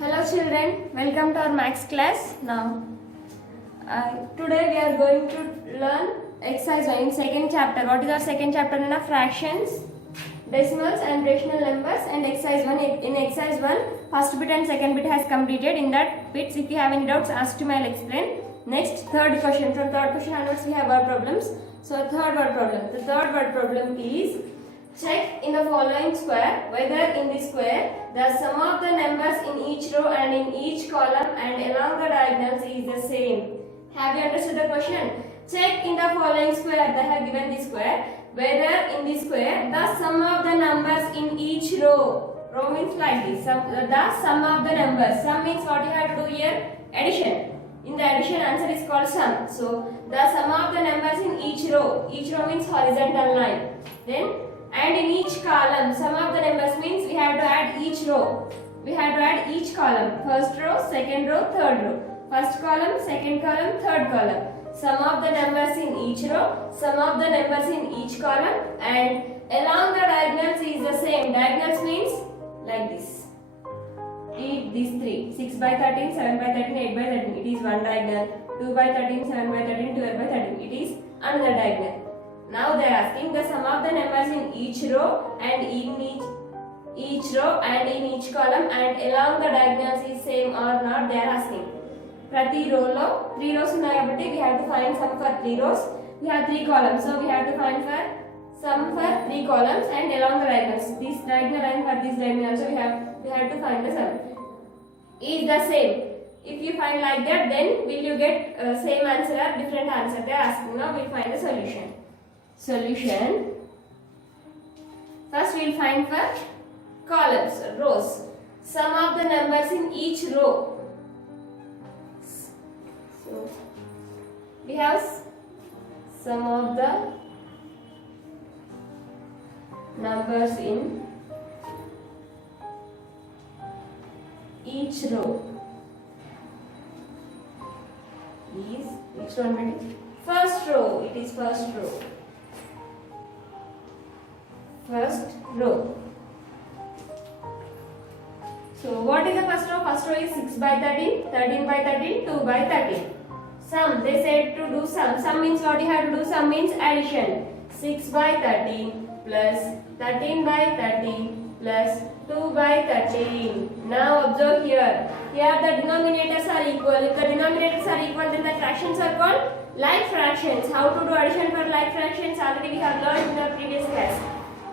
Hello children, welcome to our maths class. Now, today we are going to learn exercise 1 in second chapter. What is our second chapter? Fractions, decimals and rational numbers, and exercise 1. In exercise 1, first bit and second bit has completed. In that bits, if you have any doubts, ask to me, I'll explain. Next, third question. From third question onwards, we have word problems. So, third word problem. The third word problem is, check in the following square whether in the square the sum of the numbers in each row and in each column and along the diagonals is the same. Have you understood the question? Check in the following square. They have given the square. Whether in the square the sum of the numbers in each row. Row means like this. The sum of the numbers. Sum means what you have to do here? Addition. In the addition, answer is called sum. So the sum of the numbers in each row. Each row means horizontal line. Then and in each column, sum of the numbers means we have to add each row. We have to add each column. First row, second row, third row. First column, second column, third column. Sum of the numbers in each row, sum of the numbers in each column, and along the diagonals is the same. Diagonals means like this. These three. 6 by 13, 7 by 13, 8 by 13. It is one diagonal. 2 by 13, 7 by 13, 12 by 13. It is another diagonal. Now they are asking the sum of the numbers in each row and in each row and in each column and along the diagonals is same or not. They are asking. Prati row lo 3 rows unnai kabatti we have to find sum for 3 rows. We have 3 columns, so we have to find for sum for 3 columns and along the diagonals. This diagonal and for this diagonal also we have to find the sum. Is the same. If you find like that, then will you get same answer or different answer? They are asking. Now we will find the solution. Solution. First we will find for columns, rows. Sum of the numbers in each row. So we have sum of the numbers in each row is which one will it? First row. It is first row. First row. So what is the first row? First row is 6 by 13, 13 by 13, 2 by 13. Sum. They said to do sum. Sum means what you have to do? Sum means addition. 6 by 13 plus 13 by 13 plus 2 by 13. Now observe here. Here the denominators are equal. If the denominators are equal, then the fractions are called like fractions. How to do addition for like fractions? Already we have learned in the previous class.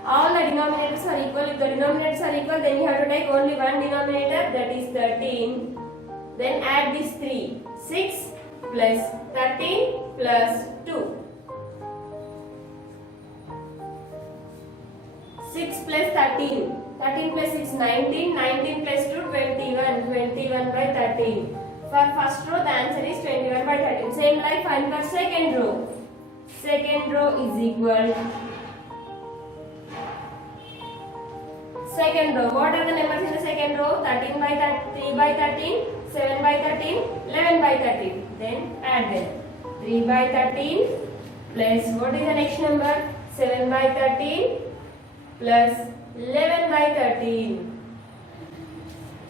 All the denominators are equal. If the denominators are equal, then you have to take only one denominator, that is 13. Then add these 3. 6 plus 13 plus 2. 6 plus 13. 13 plus 6, 19. 19 plus 2, 21. 21 by 13. For first row, the answer is 21 by 13. Same like find for second row. Second row is equal. Second row. What are the numbers in the second row? 13 by 3 by 13, 7 by 13, 11 by 13. Then add them. 3 by 13 plus what is the next number? 7 by 13 plus 11 by 13.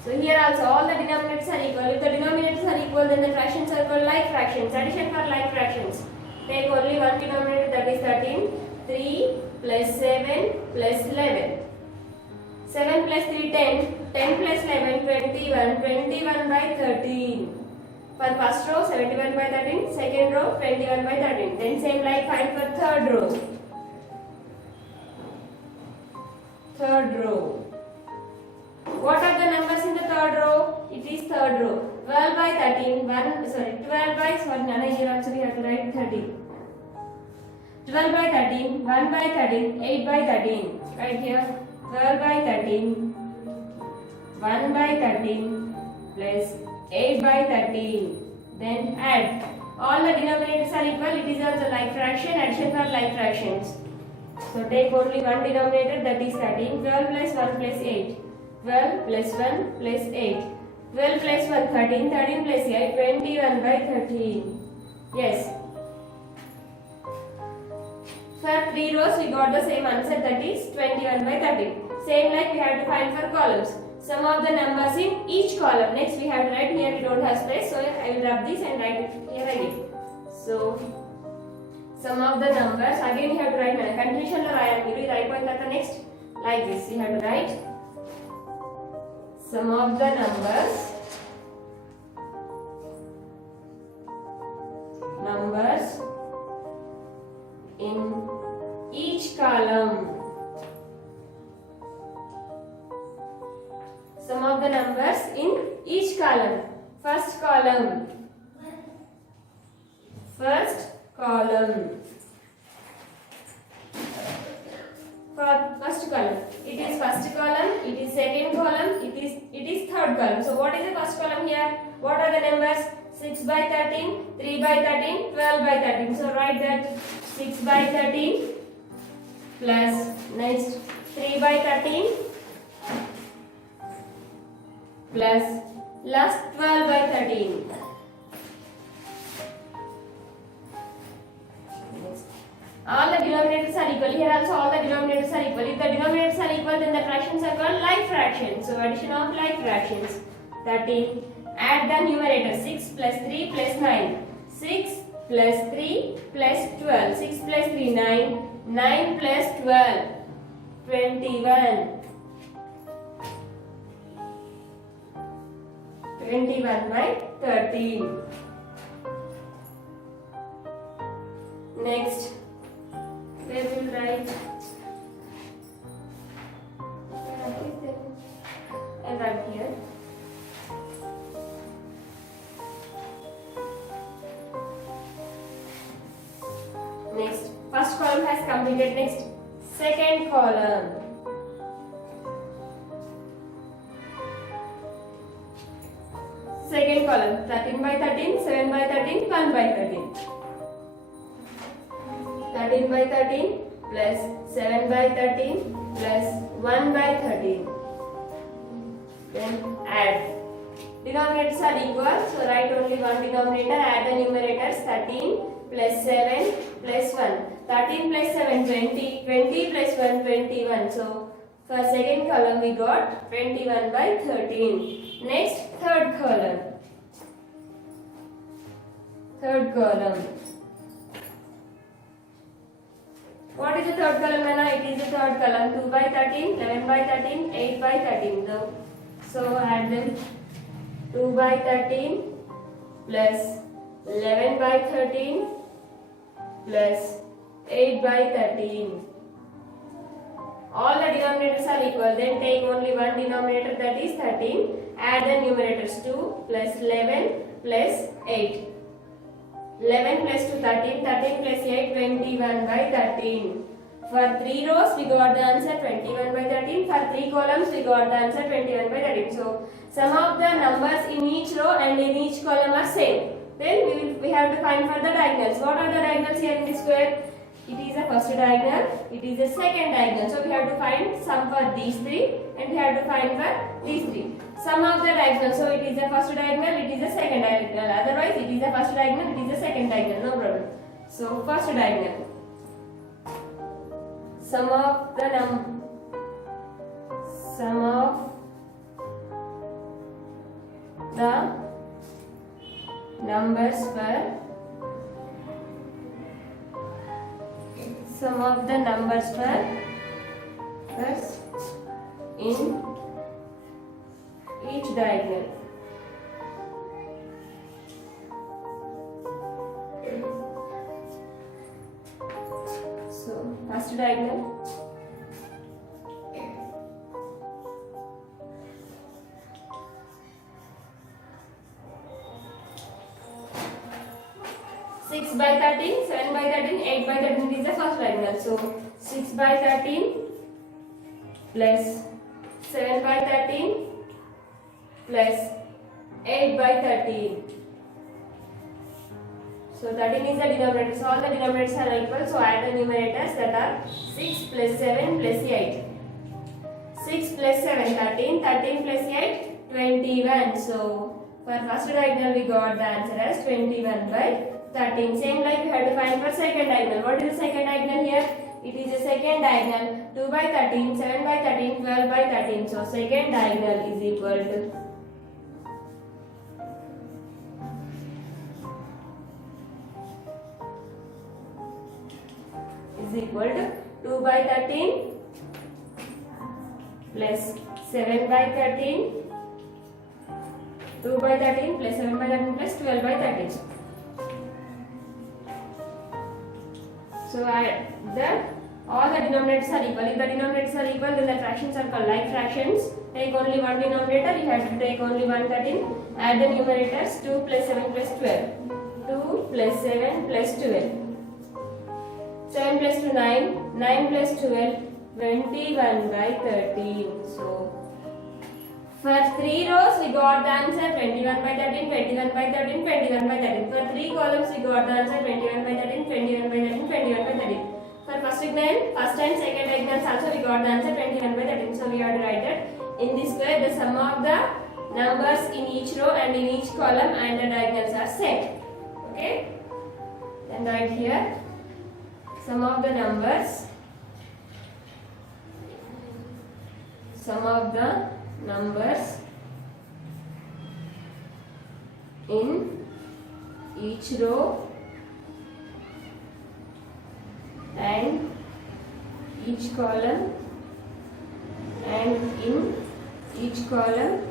So here also all the denominators are equal. If the denominators are equal, then the fractions are called like fractions. Addition for like fractions. Take only one denominator, that is 13. 3 plus 7 plus 11. 7 plus 3, 10. 10 plus 11, 21. 21 by 13. For first row, 71 by 13. Second row, 21 by 13. Then same like find for third row. Third row. What are the numbers in the third row? It is third row. 12 by 13. 12 by, Nana, here also we have to write 13. 12 by 13. 1 by 13. 8 by 13. Right here. 12 by 13, 1 by 13 plus 8 by 13. Then add. All the denominators are equal. It is also like fraction. Addition for like fractions. So take only one denominator, that is 13. 12 plus 1 plus 8. 12 plus 1 plus 8. 12 plus 1, 13. 13 plus 8, 21 by 13. Yes. For 3 rows we got the same answer, that is 21 by 13. Same like we have to find for columns. sum of the numbers in each column. Next we have to write, here we don't have space, so I will rub this and write it here again. So sum of the numbers, again you have to write confusion lo rayali meeru ఇది అయిపోయిన తర్వాత next like this you have to write sum of the numbers in each column. Sum of the numbers in each column. First column. First column. For first column, it is first column, it is second column, it is third column. So what is the first column here? What are the numbers? 6 by 13, 3 by 13, 12 by 13. So write that 6 by 13 plus next 3 by 13 plus last 12 by 13. All the denominators are equal. Here also all the denominators are equal. If the denominators are equal, then the fractions are called like fractions. So addition of like fractions. 13. Add the numerator. 6 plus 3 plus 9. 6 plus 3 plus 12. 6 plus 3 9. 9 plus 12 21. 21 by 13. Next, we will write and write here. Next, first column has completed. Next, second column. Second column, 13 by 13, 7 by 13, 1 by 13. 13 by 13 plus 7 by 13 plus 1 by 13. Then add. Denominators are equal, so write only one denominator. Add the numerators. 13 plus 7 plus 1. 13 plus 7 20. 20 plus 1 21. So for second column we got 21 by 13. Next, third column. Third column. What is the third column, Anna? It is the third column. 2 by 13, 11 by 13, 8 by 13. So add them. 2 by 13 plus 11 by 13 plus 8 by 13. All the denominators are equal. Then take only one denominator, that is 13. Add the numerators. 2 plus 11 plus 8. 11 plus 2 13. 13 plus 8 21 by 13. For 3 rows we got the answer 21 by 13. For 3 columns we got the answer 21 by 13. So sum of the numbers in each row and in each column are same. Then we have to find for the diagonals. What are the diagonals here in this square? It is the first diagonal, it is the second diagonal. So we have to find sum for these three and we have to find for these three. Sum of the diagonal. So it is the first diagonal, it is the second diagonal. Otherwise it is the first diagonal, it is the second diagonal. No problem. So first diagonal. Sum of the numbers for sum of the numbers for in each diagonal. So first diagonal. 6 by 13, 7 by 13, 8 by 13 is the first diagonal. So 6 by 13 plus 7 by 13 plus 8 by 13. So 13 is the denominator. So all the denominators are equal. So add the numerators, that are 6 plus 7 plus 8. 6 plus 7, 13. 13 plus 8, 21. So for first diagonal we got the answer as 21 by 13. Same like we have to find for second diagonal. What is the second diagonal here? it is a second diagonal. 2 by 13, 7 by 13, 12 by 13. So second diagonal is equal to equal to 2 by 13 plus 7 by 13, 2 by 13 plus 7 by 13 plus 12 by 13. So all the denominators are equal. If the denominators are equal, then the fractions are called like fractions. Take only one denominator, you have to take only one 13. Add the numerators, 2 plus 7 plus 12. 2 plus 7 plus 12. 7 plus 2, 9. 9 plus 12, 21 by 13. So, for 3 rows, we got the answer 21 by 13, 21 by 13, 21 by 13. For 3 columns, we got the answer 21 by 13, 21 by 13, 21 by 13. For first and second diagonals also, we got the answer 21 by 13. So, we have to write that in this way, the sum of the numbers in each row and in each column and the diagonals are same. Okay? Then write here. Sum of the numbers in each row and each column and in each column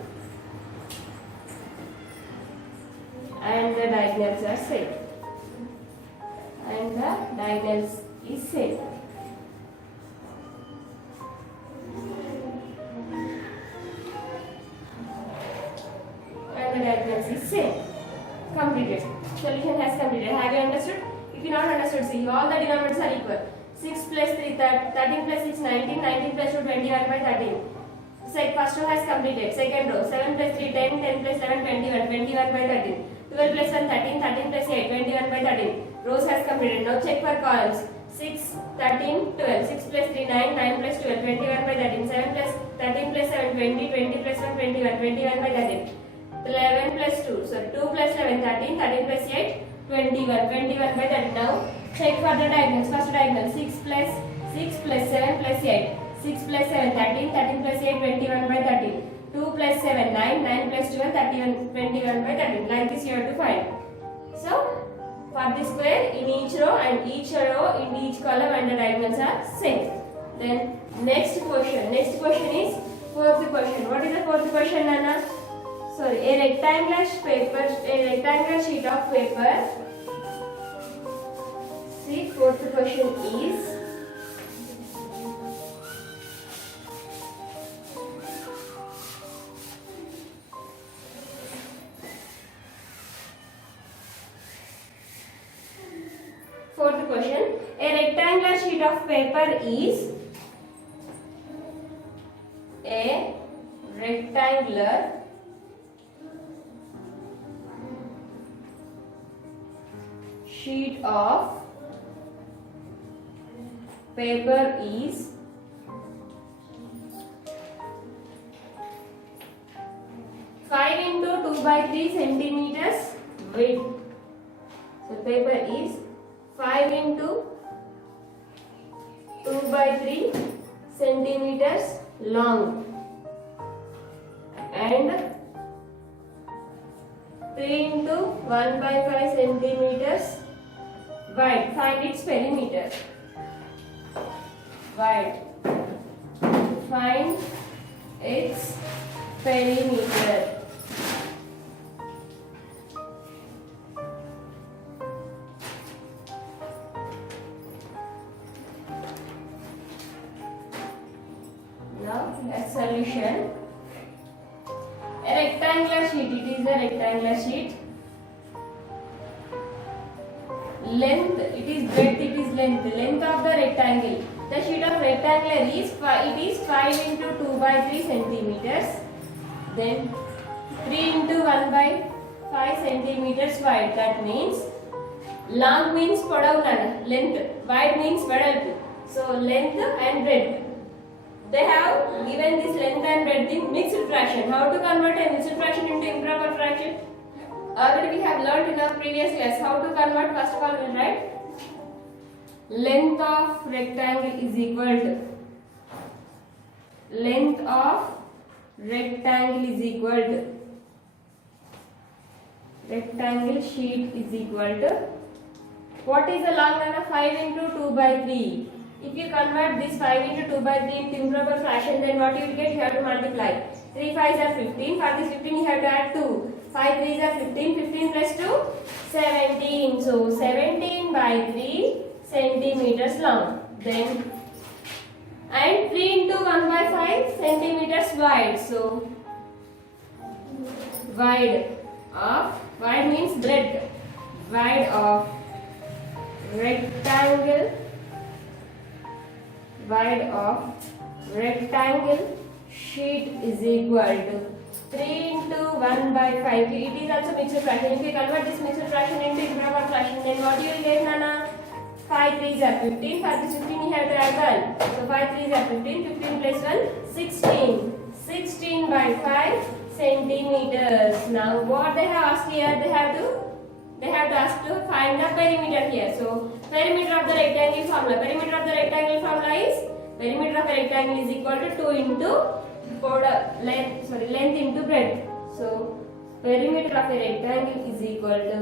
and the diagonals are same. And the diagonals is same. And the diagonals is same. Completed. Solution has completed. Have you understood? If you not understood, see all the denominators are equal. 6 plus 3, 13 plus 6, 19, 19 plus 2, 21 by 13. First row has completed. Second row, 7 plus 3, 10, 10 plus 11, 21, 21 by 13. 12 plus 1, 13, 13 plus 8, 21 by 13. Rows has completed. Now check for columns. 6, 13, 12. 6 plus 3, 9, 9 plus 12, 21 by 13. 7 plus 13 plus 7, 20, 20 plus 1, 21, 21 by 13. 11 plus 2, so 2 plus 11, 13, 13 plus 8, 21, 21 by 13. Now check for the diagonals. First diagonal, 6 plus 7 plus 8. 6 plus 7, 13, 13 plus 8, 21 by 13. 2 plus 7, 9, 9 plus 12, 31, 21 by 13. Like this you have to find. So, for this square, in each row and each row in each column and the diagonals are same. Then next question. Next question is fourth question. What is the fourth question, Nana? Sorry, a rectangular sheet of paper. See, fourth question is fourth question. A rectangular sheet of paper is a rectangular sheet of paper is 5 into 2 by 3 centimeters width. So paper is 5 into 2 by 3 centimeters long and 3 into 1 by 5 centimeters wide. Find its perimeter. Wide. Find its perimeter. Now, the solution. A rectangular sheet. It is a rectangular sheet. Length, it is breadth, it is length. Length of the rectangle. The sheet of rectangular is 5 into 2 by 3 centimeters. Then 3 into 1 by 5 centimeters wide. That means long means podavu, length. Wide means vedalu. So length and breadth. They have given this length and breadth in mixed fraction. How to convert a mixed fraction into improper fraction? Already we have learned in our previous class how to convert. First of all, we will write length of rectangle is equal to length of rectangle is equal to rectangle sheet is equal to what is the log line of 5 into 2 by 3? If you convert this 5 into 2 by 3 into improper fraction, then what you will get? You have to multiply. 3 5s are 15. For this 15 you have to add 2. 5 3s are 15. 15 plus 2 17. So 17 by 3 centimeters long. Then and 3 into 1 by 5 centimeters wide. So wide means breadth. Wide of rectangle sheet is equal to 3 into 1 by 5. It is also mixed fraction. If you convert this mixed fraction into improper fraction, then what you will get, Nana? 5 3s are 15. For this 15 you have to add 1. So 5 3s are 15. 15 plus 1 16. 16 by 5 centimeters. Now what they have asked here? They have to ask to find the perimeter here. So perimeter of the rectangle formula. Perimeter of the rectangle formula is perimeter of a rectangle is equal to 2 into length into breadth. So perimeter of a rectangle is equal to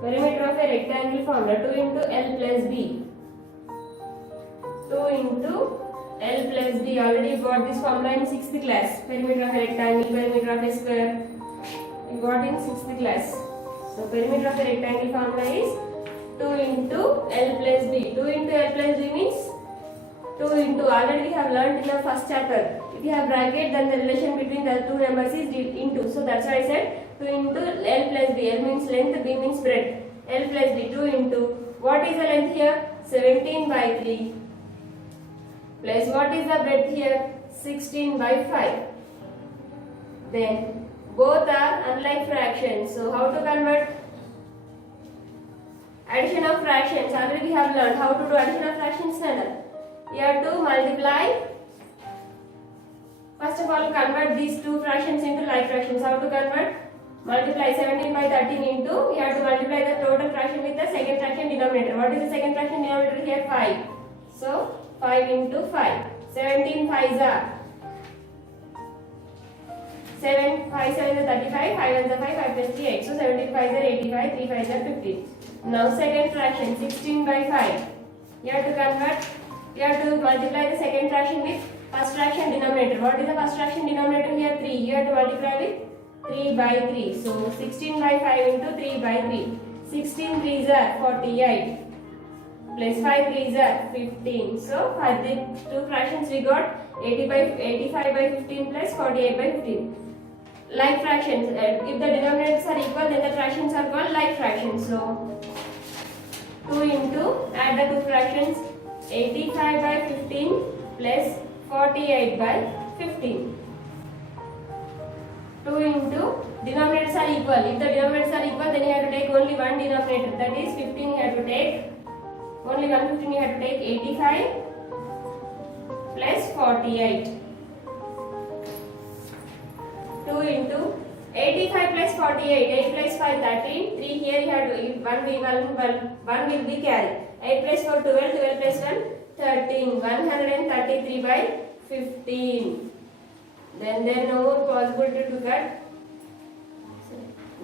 perimeter of a rectangle formula 2 into L plus B. 2 into L plus B. Already got this formula in 6th class. Perimeter of a rectangle, perimeter of a square. You got in 6th class. So perimeter of a rectangle formula is 2 into L plus B. 2 into L plus B means 2 into, already we have learned in the first chapter. If you have bracket, then the relation between the two numbers is into. So that's why I said 2 into L plus B. L means length, B means breadth. L plus B. 2 into, what is the length here? 17 by 3. Plus what is the breadth here? 16 by 5. Then both are unlike fractions. So how to convert? Addition of fractions. Already we have learned how to do addition of fractions. You have to multiply. First of all, convert these two fractions into like fractions. How to convert? Multiply 17 by 13 into, you have to multiply the total fraction with the second fraction denominator. What is the second fraction denominator here? 5. So 5 into 5. 17 5s are 7 5 7 is 35. 5 1s are 5. 5 plus 3 8. So 17 5s are 85. 3 5s are 50. Now second fraction 16 by 5. You have to convert. You have to multiply the second fraction with first fraction denominator. What is the first fraction denominator here? 3. You have to multiply with 3 by 3. So 16 by 5 into 3 by 3. 16 3s are 48. Plus 5 3s are 15. So for the two fractions we got 85 by 15 plus 48 by 15. Like fractions. If the denominators are equal, then the fractions are called like fractions. So 2 into, add the two fractions, 85 by 15 plus 48 by 15. 2 into, denominators are equal. If the denominators are equal, then you have to take only one denominator. That is 15 you have to take. Only 115 you have to take 85 plus 48. 2 into 85 plus 48. 8 plus 5 13. 3 here you have to, 1 will be carried. 8 plus 4 12. 12 plus 1 13. 133 by 15. Then there is no more possibility to cut.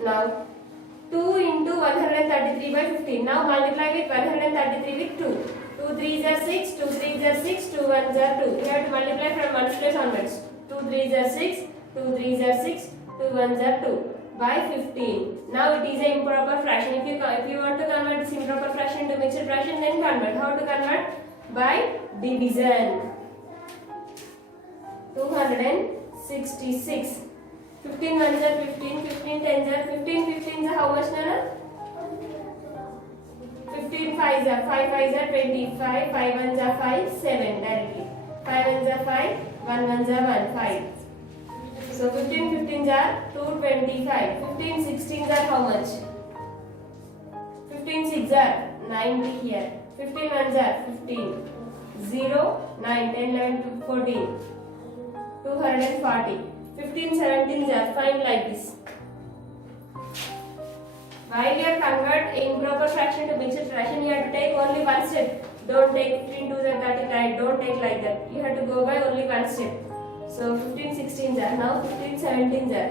Now 2 into 133 by 15. Now multiply with 133 with 2. 2 3s are 6, 2 3s are 6, 2 1s are 2. You have to multiply from 1's place onwards. 2 3s are 6, 2 3s are 6, 2 1s are 2 by 15. Now it is an improper fraction. If you want to convert this improper fraction to mixed fraction, then convert. How to convert? By division. 266. 15 1s are 15, 15 10s are 15, 15s are how much, Nana? 15 5s are 5, 5s are 25, 5 1s are 5, 7 directly. 5 1s are 5, 1 1s are 1, 5. So 15 15s are 225. 15 16s are how much? 15 6s are 90 here. 15 1s are 15. 0, 9, 10, 11, 14. 240. 15 17s are fine like this. While you are convert improper fraction to mixed fraction, you have to take only one step. Don't take 15 2s and 39. Don't take like that. You have to go by only one step. So 15 16s are now 15 17s are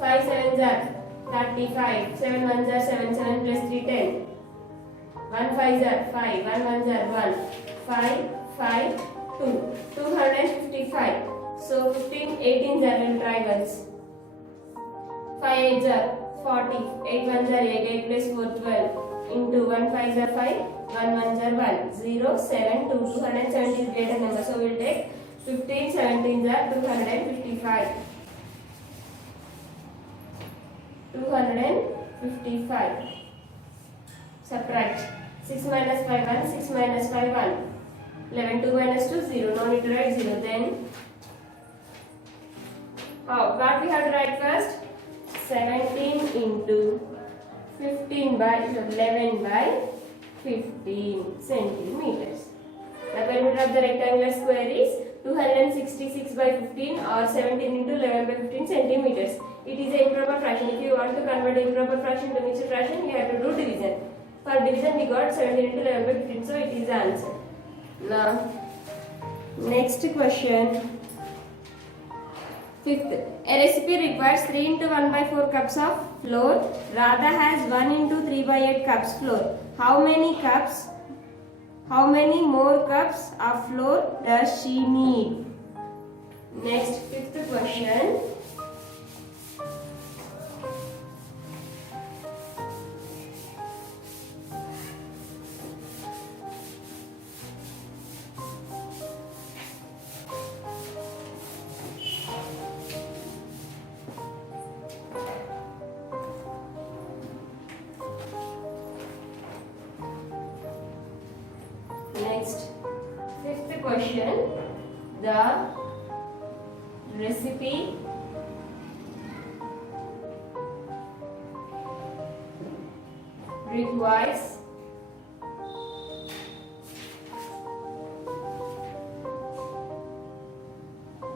5 7s are 35. 7 1s are 7 7 plus 3 10. 1 5s are 5. 1 1s are 1. 5 5 2. 255. So 15 18s are will try once. 5 8s are 40. 8 1s are 8. 8 plus 4 12. Into 1 5s are 5. 1 1s are 1. 0 7 2. 270 is greater number. So we will take 15 17s are 255. 255. Subtract. 6 minus 5 1. 6 minus 5 1. 11 2 minus 2 0. No need to write 0. Then what we have to write first? 17 into 15 by 11 by 15 centimeters. The perimeter of the rectangular square is 266 by 15 or 17 into 11 by 15 centimeters. It is an improper fraction. If you want to convert improper fraction to mixed fraction, you have to do division. For division, we got 17 into 11 by 15, so it is the answer. Now, next question. Fifth, a recipe requires 3 into 1 by 4 cups of flour. Radha has 1 into 3 by 8 cups flour. How many more cups of flour does she need? Next, fifth question. Next, fifth question. The recipe requires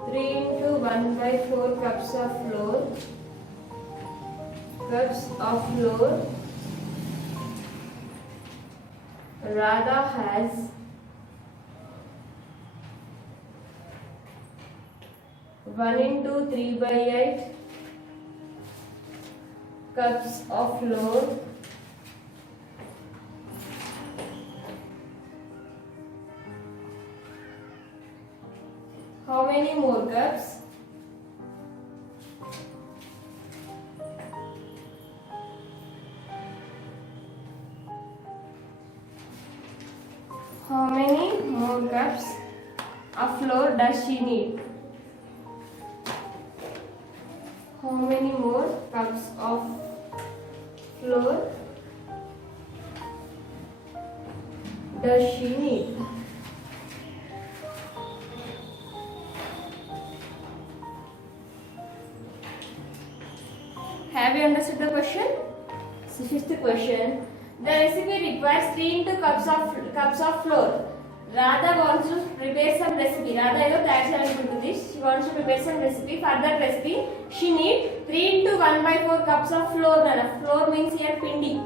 3 into 1 by 4 cups of flour. Radha has 1 into 3 by 8 cups of flour. How many more cups? How many more cups of flour does she need? How many more cups of flour does she need? Have you understood the question? So fifth question. The recipe requires 3 into cups of flour. Radha wants to prepare some recipe. Radha is a to this. She wants to prepare some recipe. For that recipe, she needs 3 into 1 by 4 cups of flour. Flour means here pindi.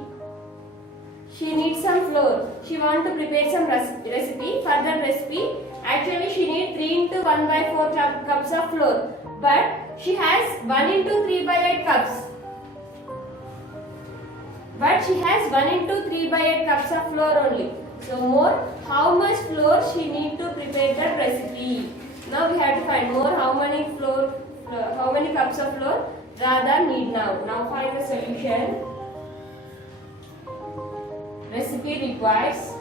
She needs some flour. She wants to prepare some recipe. For that recipe, actually she needs 3 into 1 by 4 cups of flour. But she has 1 into 3 by 8 cups. But she has 1 into 3 by 8 cups of flour only. So more, how much flour she need to prepare that recipe? Now we have to find more how many cups of flour Radha need now. Now find the solution. Recipe requires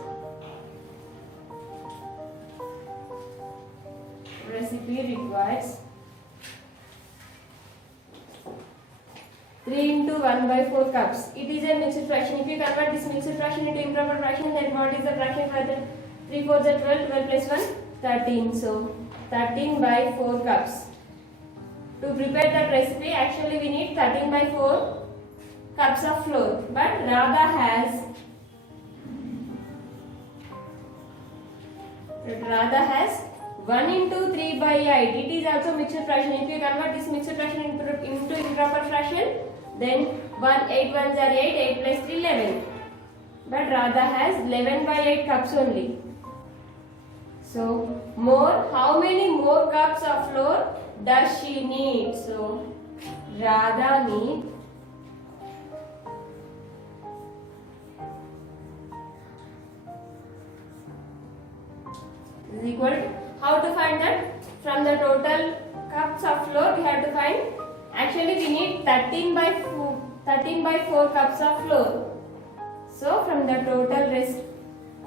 3 into 1 by 4 cups. It is a mixed fraction. If you convert this mixed fraction into improper fraction, then what is the fraction for the 3 4s are 12, 12 plus 1, 13. So 13 by 4 cups. To prepare that recipe, actually we need 13 by 4 cups of flour. But Radha has 1 into 3 by 8. It is also mixed fraction. If you convert this mixed fraction into improper fraction, Then 8 ones are 8, 8 plus 3 11. But Radha has 11 by 8 cups only. So how many more cups of flour does she need? So Radha needs is equal to, how to find that? From the total cups of flour we have to find, actually we need 13 by 4 cups of flour. So from the total rest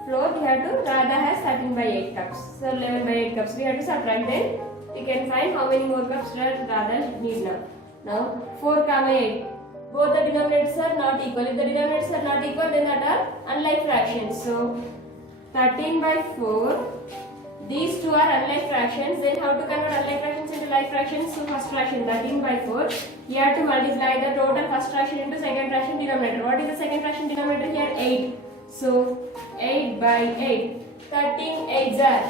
flour we have to, Radha has 13 by 8 cups. So 11 by 8 cups we have to subtract, then we can find how many more cups Radha needs now. Now 4 comma 8. Both the denominators are not equal. If the denominators are not equal, then that are unlike fractions. So 13 by 4. These two are unlike fractions. Then how to convert unlike fractions into like fractions? So first fraction 13 by 4. You have to multiply the total first fraction into second fraction denominator. What is the second fraction denominator here? 8. So 8 by 8. 13 8s are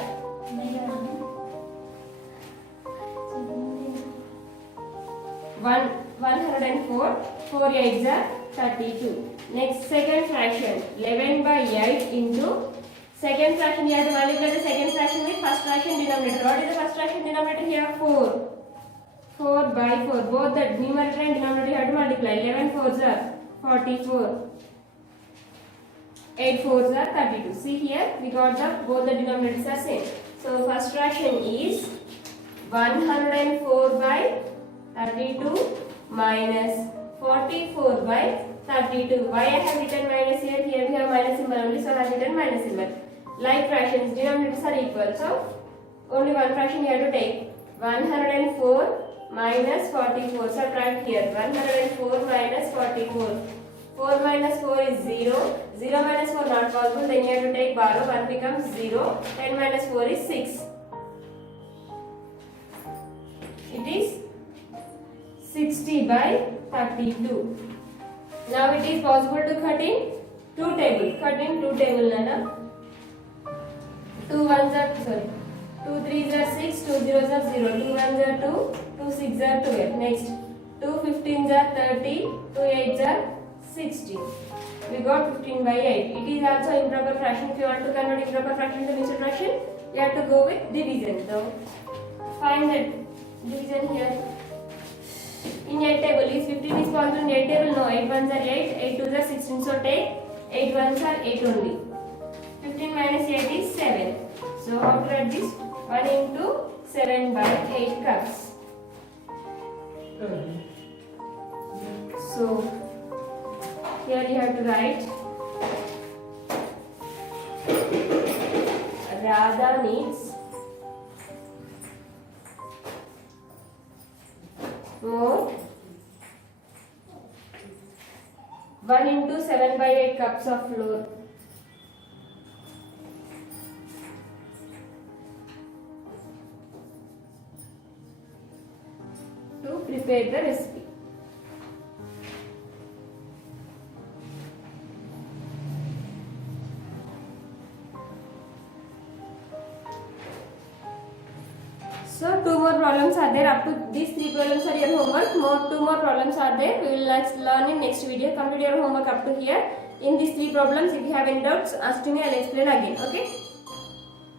104. 4 8s are 32. Next second fraction 11 by 8 into second fraction. You have to multiply the second fraction with first fraction denominator. What is the first fraction denominator here? 4. 4 by 4. Both the numerator and denominator you have to multiply. 11 4s are 44. 8 4s are 32. See here, we got both the denominators are same. So first fraction is 104 by 32 minus 44 by 32. Why I have written minus here? Here we have minus symbol only, so I have written minus symbol. Like fractions, denominators are equal, so only one fraction you have to take. 104 minus 44. Subtract here. 104 minus 44. 4 minus 4 is 0. 0 minus 4 not possible. Then you have to take borrow. 1 becomes 0. 10 minus 4 is 6. It is 60 by 32. Now it is possible to cut in 2 table. Cut in 2 table, Nana. 2 1s are 2 3s are 6. 2 0s are 0. 2 1s are 2. 2 6s are 12. Next 2 15s are 30. 2 8s are 16. We got 15 by 8. It is also improper fraction. If you want to convert improper fraction to mixed fraction, you have to go with division. So find the division here. In 8 table, is 15 is possible in 8 table? No. 8 1s are 8. 8 2s are 16. So take 8 1s are 8 only. 15 minus 8 is 7. So how to write this? 1 into 7 by 8 cups. So here you have to write Radha needs more 1 into 7 by 8 cups of flour. To prepare the recipe. So 2 more problems are there. Up to these 3 problems are your homework. 2 more problems are there. We will learn in next video. Complete your homework up to here. In these 3 problems, if you have any doubts, ask me. I will explain again. Okay.